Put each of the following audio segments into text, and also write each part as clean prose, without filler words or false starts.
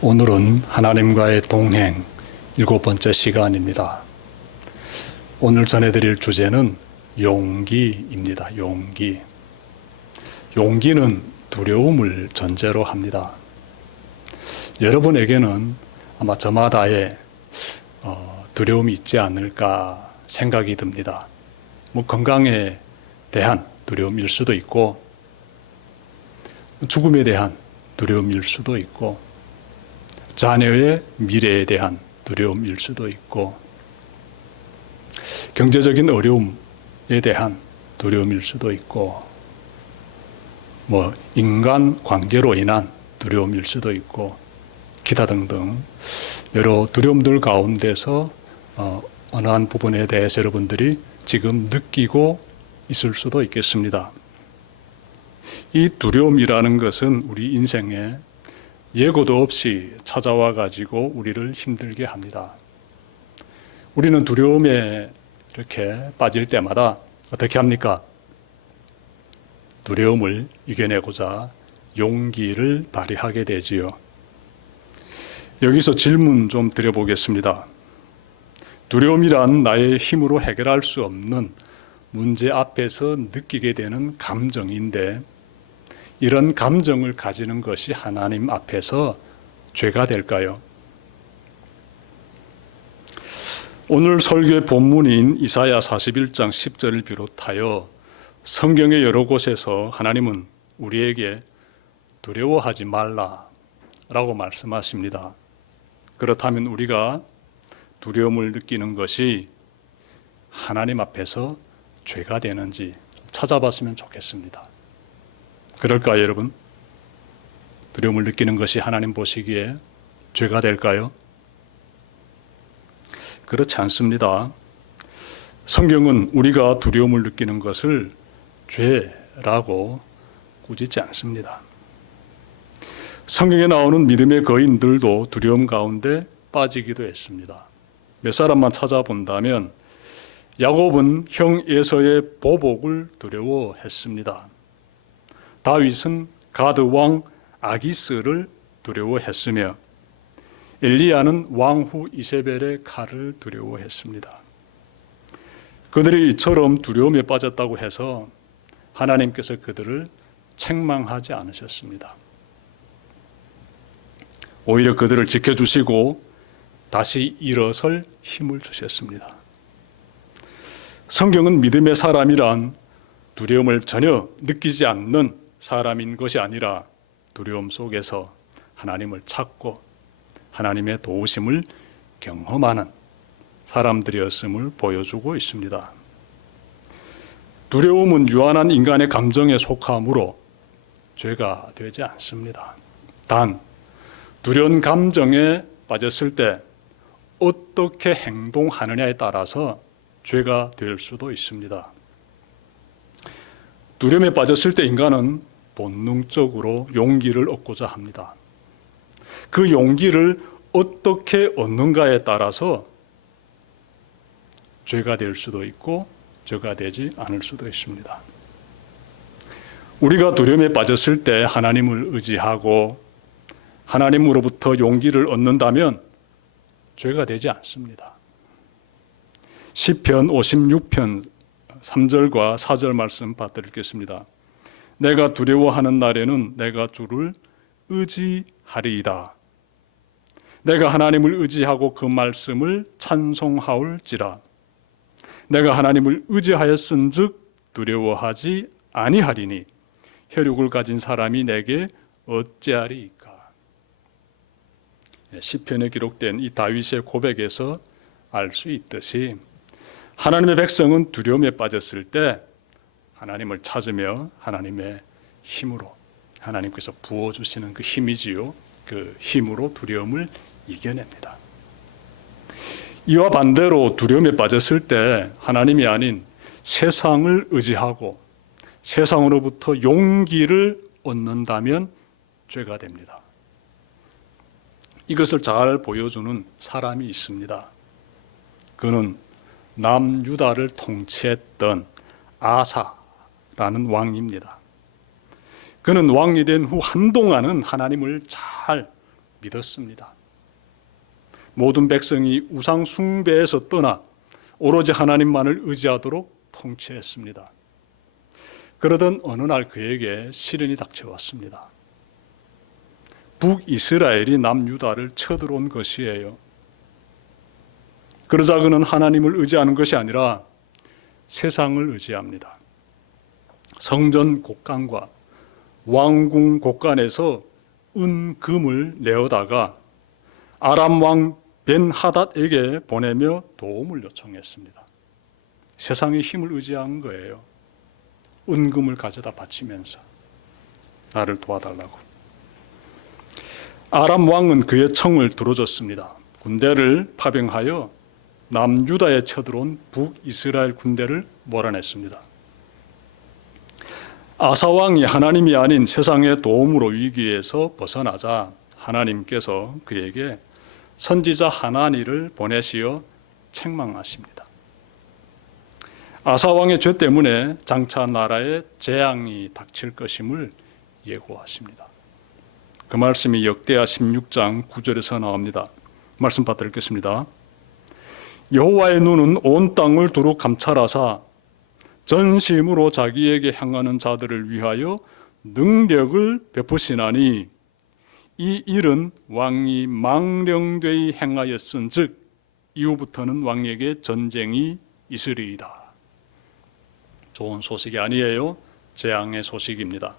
오늘은 하나님과의 동행 7번째 시간입니다. 오늘 전해드릴 주제는 용기입니다. 용기. 용기는 두려움을 전제로 합니다. 여러분에게는 아마 저마다의 두려움이 있지 않을까 생각이 듭니다. 건강에 대한 두려움일 수도 있고, 죽음에 대한 두려움일 수도 있고, 자녀의 미래에 대한 두려움일 수도 있고, 경제적인 어려움에 대한 두려움일 수도 있고, 인간 관계로 인한 두려움일 수도 있고, 기타 등등 여러 두려움들 가운데서 어느 한 부분에 대해서 여러분들이 지금 느끼고 있을 수도 있겠습니다. 이 두려움이라는 것은 우리 인생에 예고도 없이 찾아와 가지고 우리를 힘들게 합니다. 우리는 두려움에 이렇게 빠질 때마다 어떻게 합니까? 두려움을 이겨내고자 용기를 발휘하게 되지요. 여기서 질문 좀 드려보겠습니다. 두려움이란 나의 힘으로 해결할 수 없는 문제 앞에서 느끼게 되는 감정인데, 이런 감정을 가지는 것이 하나님 앞에서 죄가 될까요? 오늘 설교의 본문인 이사야 41장 10절을 비롯하여 성경의 여러 곳에서 하나님은 우리에게 두려워하지 말라라고 말씀하십니다. 그렇다면 우리가 두려움을 느끼는 것이 하나님 앞에서 죄가 되는지 찾아봤으면 좋겠습니다. 그럴까요, 여러분? 두려움을 느끼는 것이 하나님 보시기에 죄가 될까요? 그렇지 않습니다. 성경은 우리가 두려움을 느끼는 것을 죄라고 꾸짖지 않습니다. 성경에 나오는 믿음의 거인들도 두려움 가운데 빠지기도 했습니다. 몇 사람만 찾아본다면 야곱은 형 에서의 보복을 두려워했습니다. 다윗은 가드 왕 아기스를 두려워했으며, 엘리야는 왕후 이세벨의 칼을 두려워했습니다. 그들이 이처럼 두려움에 빠졌다고 해서 하나님께서 그들을 책망하지 않으셨습니다. 오히려 그들을 지켜주시고 다시 일어설 힘을 주셨습니다. 성경은 믿음의 사람이란 두려움을 전혀 느끼지 않는 사람인 것이 아니라 두려움 속에서 하나님을 찾고 하나님의 도우심을 경험하는 사람들이었음을 보여주고 있습니다. 두려움은 유한한 인간의 감정에 속하므로 죄가 되지 않습니다. 단, 두려운 감정에 빠졌을 때 어떻게 행동하느냐에 따라서 죄가 될 수도 있습니다. 두려움에 빠졌을 때 인간은 본능적으로 용기를 얻고자 합니다. 그 용기를 어떻게 얻는가에 따라서 죄가 될 수도 있고 죄가 되지 않을 수도 있습니다. 우리가 두려움에 빠졌을 때 하나님을 의지하고 하나님으로부터 용기를 얻는다면 죄가 되지 않습니다. 시편 56편 3절과 4절 말씀 받들겠습니다. 내가 두려워하는 날에는 내가 주를 의지하리이다. 내가 하나님을 의지하고 그 말씀을 찬송하올지라. 내가 하나님을 의지하였은즉 두려워하지 아니하리니 혈육을 가진 사람이 내게 어찌하리이까. 시편에 기록된 이 다윗의 고백에서 알 수 있듯이 하나님의 백성은 두려움에 빠졌을 때 하나님을 찾으며 하나님의 힘으로, 하나님께서 부어주시는 그 힘이지요, 그 힘으로 두려움을 이겨냅니다. 이와 반대로 두려움에 빠졌을 때 하나님이 아닌 세상을 의지하고 세상으로부터 용기를 얻는다면 죄가 됩니다. 이것을 잘 보여주는 사람이 있습니다. 그는 남유다를 통치했던 아사라는 왕입니다. 그는 왕이 된 후 한동안은 하나님을 잘 믿었습니다. 모든 백성이 우상 숭배에서 떠나 오로지 하나님만을 의지하도록 통치했습니다. 그러던 어느 날 그에게 시련이 닥쳐왔습니다. 북이스라엘이 남유다를 쳐들어온 것이에요. 그러자 그는 하나님을 의지하는 것이 아니라 세상을 의지합니다. 성전 곳간과 왕궁 곳간에서 은금을 내어다가 아람 왕 벤하닷에게 보내며 도움을 요청했습니다. 세상의 힘을 의지한 거예요. 은금을 가져다 바치면서 나를 도와달라고. 아람 왕은 그의 청을 들어줬습니다. 군대를 파병하여 남유다에 쳐들어온 북이스라엘 군대를 몰아냈습니다. 아사 왕이 하나님이 아닌 세상의 도움으로 위기에서 벗어나자 하나님께서 그에게 선지자 하나니를 보내시어 책망하십니다. 아사 왕의 죄 때문에 장차 나라에 재앙이 닥칠 것임을 예고하십니다. 그 말씀이 역대하 16장 9절에서 나옵니다. 말씀 받들어 읽겠습니다. 여호와의 눈은 온 땅을 두루 감찰하사 전심으로 자기에게 향하는 자들을 위하여 능력을 베푸시나니 이 일은 왕이 망령되이 행하였은즉 이후부터는 왕에게 전쟁이 있으리이다. 좋은 소식이 아니에요. 재앙의 소식입니다.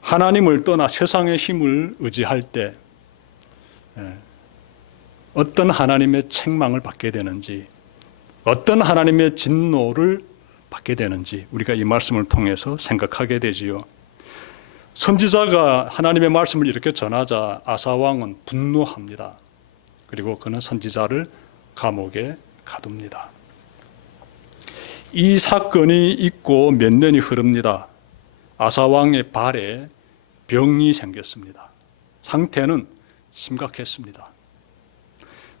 하나님을 떠나 세상의 힘을 의지할 때 어떤 하나님의 책망을 받게 되는지, 어떤 하나님의 진노를 받게 되는지 우리가 이 말씀을 통해서 생각하게 되지요. 선지자가 하나님의 말씀을 이렇게 전하자 아사 왕은 분노합니다. 그리고 그는 선지자를 감옥에 가둡니다. 이 사건이 있고 몇 년이 흐릅니다. 아사 왕의 발에 병이 생겼습니다. 상태는 심각했습니다.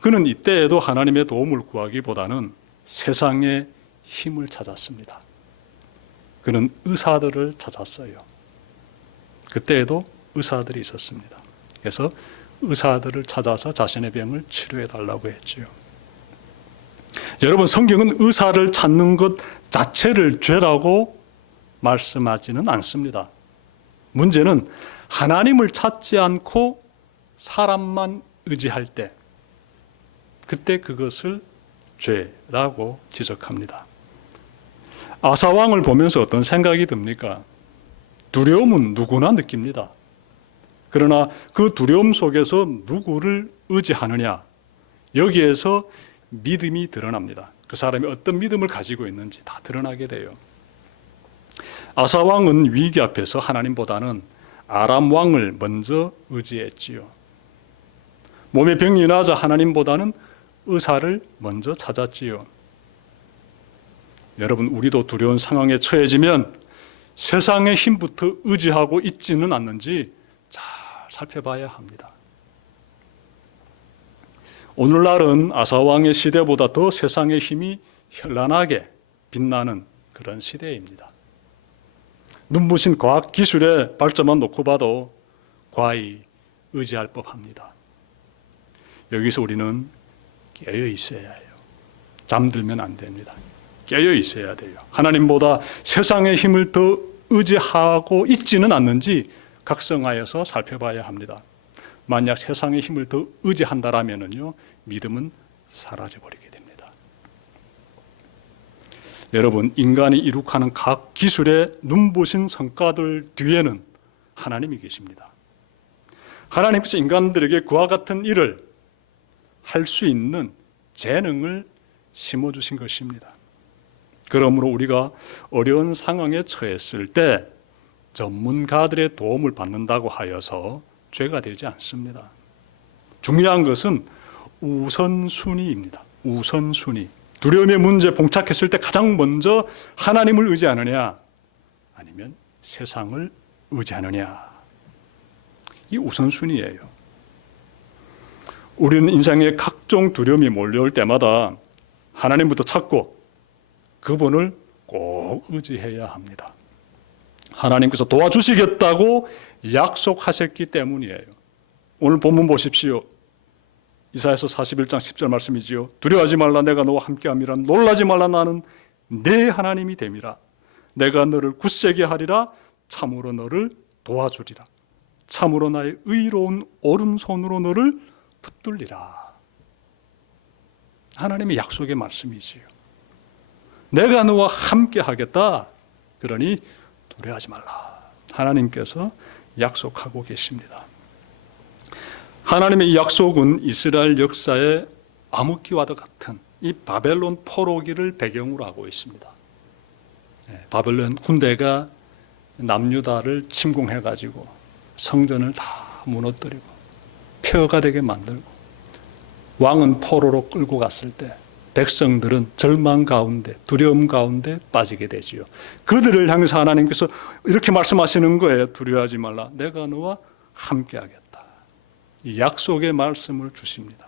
그는 이때에도 하나님의 도움을 구하기보다는 세상의 힘을 찾았습니다. 그는 의사들을 찾았어요. 그때에도 의사들이 있었습니다. 그래서 의사들을 찾아서 자신의 병을 치료해 달라고 했지요. 여러분, 성경은 의사를 찾는 것 자체를 죄라고 말씀하지는 않습니다. 문제는 하나님을 찾지 않고 사람만 의지할 때, 그때 그것을 죄라고 지적합니다. 아사 왕을 보면서 어떤 생각이 듭니까? 두려움은 누구나 느낍니다. 그러나 그 두려움 속에서 누구를 의지하느냐, 여기에서 믿음이 드러납니다. 그 사람이 어떤 믿음을 가지고 있는지 다 드러나게 돼요. 아사 왕은 위기 앞에서 하나님보다는 아람 왕을 먼저 의지했지요. 몸에 병이 나자 하나님보다는 의사를 먼저 찾았지요. 여러분, 우리도 두려운 상황에 처해지면 세상의 힘부터 의지하고 있지는 않는지 잘 살펴봐야 합니다. 오늘날은 아사 왕의 시대보다 더 세상의 힘이 현란하게 빛나는 그런 시대입니다. 눈부신 과학 기술의 발전만 놓고 봐도 과히 의지할 법합니다. 여기서 우리는 깨어 있어야 해요. 잠들면 안 됩니다. 깨어 있어야 돼요. 하나님보다 세상의 힘을 더 의지하고 있지는 않는지 각성하여서 살펴봐야 합니다. 만약 세상의 힘을 더 의지한다라면요, 믿음은 사라져버리게 됩니다. 여러분, 인간이 이룩하는 각 기술의 눈부신 성과들 뒤에는 하나님이 계십니다. 하나님께서 인간들에게 그와 같은 일을 할 수 있는 재능을 심어주신 것입니다. 그러므로 우리가 어려운 상황에 처했을 때 전문가들의 도움을 받는다고 하여서 죄가 되지 않습니다. 중요한 것은 우선순위입니다. 우선순위. 두려움의 문제에 봉착했을 때 가장 먼저 하나님을 의지하느냐, 아니면 세상을 의지하느냐. 이 우선순위예요. 우리는 인생에 각종 두려움이 몰려올 때마다 하나님부터 찾고 그분을 꼭 의지해야 합니다. 하나님께서 도와주시겠다고 약속하셨기 때문이에요. 오늘 본문 보십시오. 이사야서 41장 10절 말씀이지요. 두려워하지 말라, 내가 너와 함께함이라. 놀라지 말라, 나는 내 하나님이 됨이라. 내가 너를 굳세게 하리라. 참으로 너를 도와주리라. 참으로 나의 의로운 오른손으로 너를 붙들리라. 하나님의 약속의 말씀이지요. 내가 너와 함께 하겠다. 그러니 두려워하지 말라. 하나님께서 약속하고 계십니다. 하나님의 이 약속은 이스라엘 역사의 암흑기와도 같은 이 바벨론 포로기를 배경으로 하고 있습니다. 바벨론 군대가 남유다를 침공해가지고 성전을 다 무너뜨리고 폐허가 되게 만들고 왕은 포로로 끌고 갔을 때 백성들은 절망 가운데, 두려움 가운데 빠지게 되지요. 그들을 향해서 하나님께서 이렇게 말씀하시는 거예요. 두려워하지 말라. 내가 너와 함께하겠다. 이 약속의 말씀을 주십니다.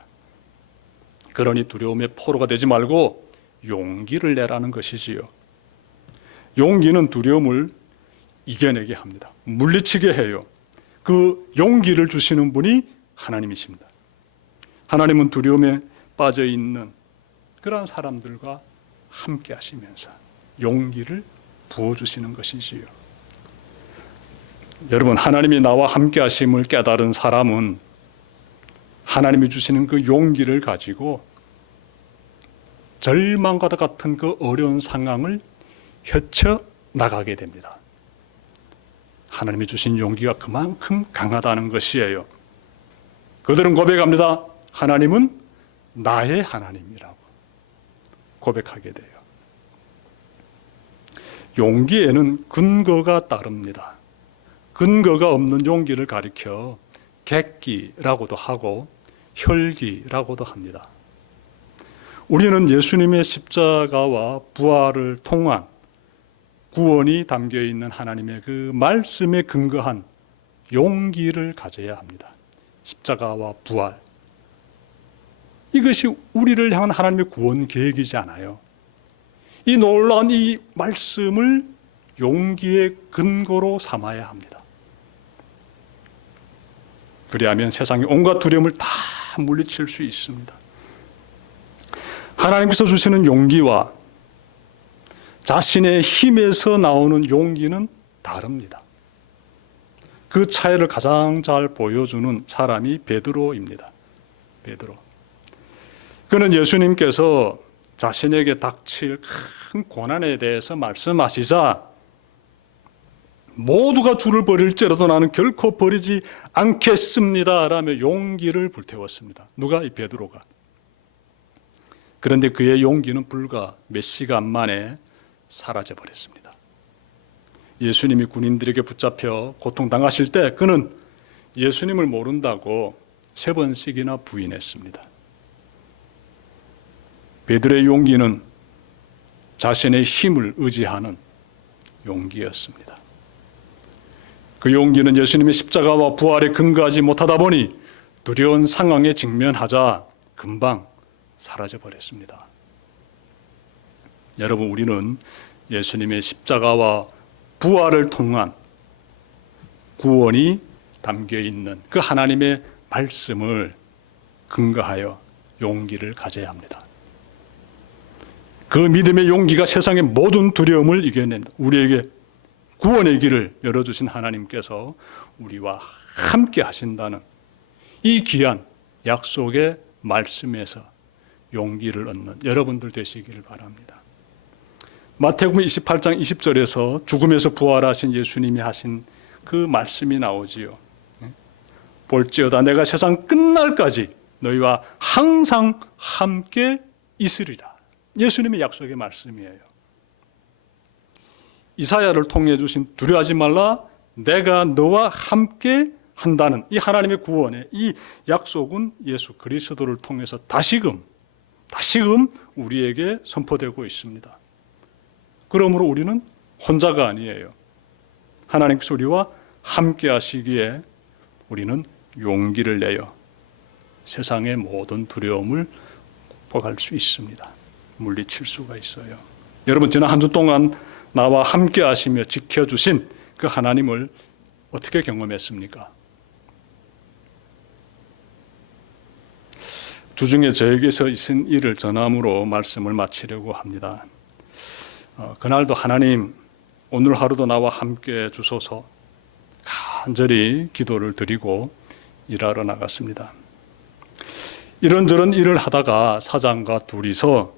그러니 두려움의 포로가 되지 말고 용기를 내라는 것이지요. 용기는 두려움을 이겨내게 합니다. 물리치게 해요. 그 용기를 주시는 분이 하나님이십니다. 하나님은 두려움에 빠져 있는 그러한 사람들과 함께 하시면서 용기를 부어주시는 것이지요. 여러분, 하나님이 나와 함께 하심을 깨달은 사람은 하나님이 주시는 그 용기를 가지고 절망과 같은 그 어려운 상황을 헤쳐나가게 됩니다. 하나님이 주신 용기가 그만큼 강하다는 것이에요. 그들은 고백합니다. 하나님은 나의 하나님이라고 고백하게 돼요. 용기에는 근거가 따릅니다. 근거가 없는 용기를 가리켜 객기라고도 하고 혈기라고도 합니다. 우리는 예수님의 십자가와 부활을 통한 구원이 담겨 있는 하나님의 그 말씀에 근거한 용기를 가져야 합니다. 십자가와 부활, 이것이 우리를 향한 하나님의 구원 계획이지 않아요. 이 놀라운 이 말씀을 용기의 근거로 삼아야 합니다. 그리하면 세상의 온갖 두려움을 다 물리칠 수 있습니다. 하나님께서 주시는 용기와 자신의 힘에서 나오는 용기는 다릅니다. 그 차이를 가장 잘 보여주는 사람이 베드로입니다. 베드로. 그는 예수님께서 자신에게 닥칠 큰 고난에 대해서 말씀하시자 모두가 주를 버릴지라도 나는 결코 버리지 않겠습니다 라며 용기를 불태웠습니다. 누가? 이 베드로가. 그런데 그의 용기는 불과 몇 시간 만에 사라져버렸습니다. 예수님이 군인들에게 붙잡혀 고통당하실 때 그는 예수님을 모른다고 3번씩이나 부인했습니다. 베드로의 용기는 자신의 힘을 의지하는 용기였습니다. 그 용기는 예수님의 십자가와 부활에 근거하지 못하다 보니 두려운 상황에 직면하자 금방 사라져버렸습니다. 여러분, 우리는 예수님의 십자가와 부활을 통한 구원이 담겨있는 그 하나님의 말씀을 근거하여 용기를 가져야 합니다. 그 믿음의 용기가 세상의 모든 두려움을 이겨낸다. 우리에게 구원의 길을 열어주신 하나님께서 우리와 함께 하신다는 이 귀한 약속의 말씀에서 용기를 얻는 여러분들 되시기를 바랍니다. 마태복음 28장 20절에서 죽음에서 부활하신 예수님이 하신 그 말씀이 나오지요. 볼지어다 내가 세상 끝날까지 너희와 항상 함께 있으리라. 예수님의 약속의 말씀이에요. 이사야를 통해 주신 두려워하지 말라 내가 너와 함께 한다는 이 하나님의 구원의 이 약속은 예수 그리스도를 통해서 다시금 우리에게 선포되고 있습니다. 그러므로 우리는 혼자가 아니에요. 하나님께서 우리와 함께 하시기에 우리는 용기를 내어 세상의 모든 두려움을 극복할 수 있습니다. 물리칠 수가 있어요. 여러분, 지난 한 주 동안 나와 함께 하시며 지켜주신 그 하나님을 어떻게 경험했습니까? 주중에 저에게서 있은 일을 전함으로 말씀을 마치려고 합니다. 그날도 하나님 오늘 하루도 나와 함께 주소서 간절히 기도를 드리고 일하러 나갔습니다. 이런저런 일을 하다가 사장과 둘이서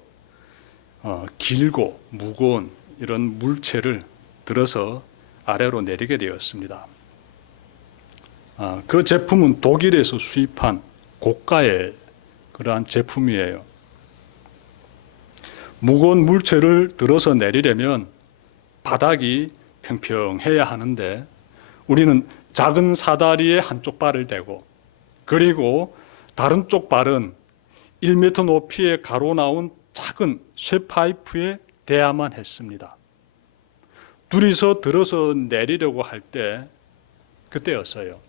길고 무거운 이런 물체를 들어서 아래로 내리게 되었습니다. 그 제품은 독일에서 수입한 고가의 그러한 제품이에요. 무거운 물체를 들어서 내리려면 바닥이 평평해야 하는데 우리는 작은 사다리에 한쪽 발을 대고 그리고 다른 쪽 발은 1m 높이의 가로 나온 작은 쇠파이프에 대야만 했습니다. 둘이서 들어서 내리려고 할 때 그때였어요.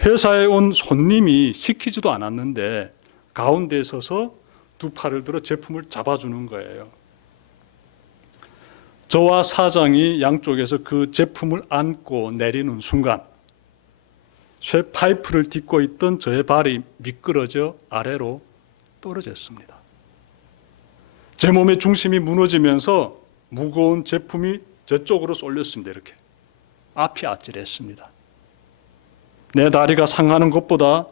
회사에 온 손님이 시키지도 않았는데 가운데에 서서 두 팔을 들어 제품을 잡아주는 거예요. 저와 사장이 양쪽에서 그 제품을 안고 내리는 순간 쇠 파이프를 딛고 있던 저의 발이 미끄러져 아래로 떨어졌습니다. 제 몸의 중심이 무너지면서 무거운 제품이 저쪽으로 쏠렸습니다. 이렇게 앞이 아찔했습니다. 내 다리가 상하는 것보다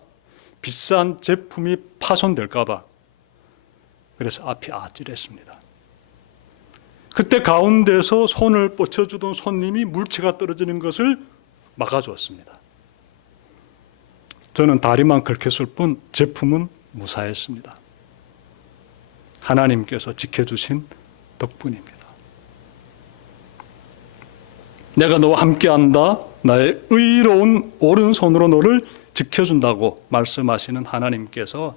비싼 제품이 파손될까 봐 그래서 앞이 아찔했습니다. 그때 가운데서 손을 뻗쳐주던 손님이 물체가 떨어지는 것을 막아주었습니다. 저는 다리만 긁혔을 뿐 제품은 무사했습니다. 하나님께서 지켜주신 덕분입니다. 내가 너와 함께한다. 나의 의로운 오른손으로 너를 지켜준다고 말씀하시는 하나님께서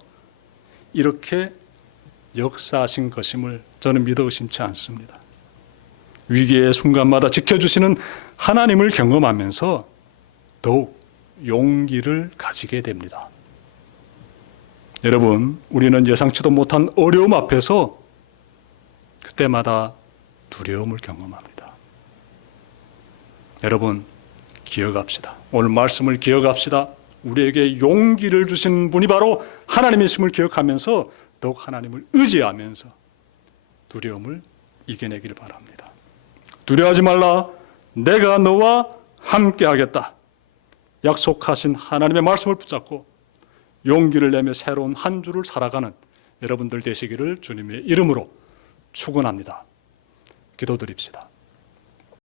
이렇게 역사하신 것임을 저는 믿어 의심치 않습니다. 위기의 순간마다 지켜주시는 하나님을 경험하면서 더욱 용기를 가지게 됩니다. 여러분, 우리는 예상치도 못한 어려움 앞에서 그때마다 두려움을 경험합니다. 여러분, 기억합시다. 오늘 말씀을 기억합시다. 우리에게 용기를 주신 분이 바로 하나님이심을 기억하면서 더욱 하나님을 의지하면서 두려움을 이겨내기를 바랍니다. 두려워하지 말라. 내가 너와 함께 하겠다. 약속하신 하나님의 말씀을 붙잡고 용기를 내며 새로운 한 주를 살아가는 여러분들 되시기를 주님의 이름으로 축원합니다. 기도드립시다.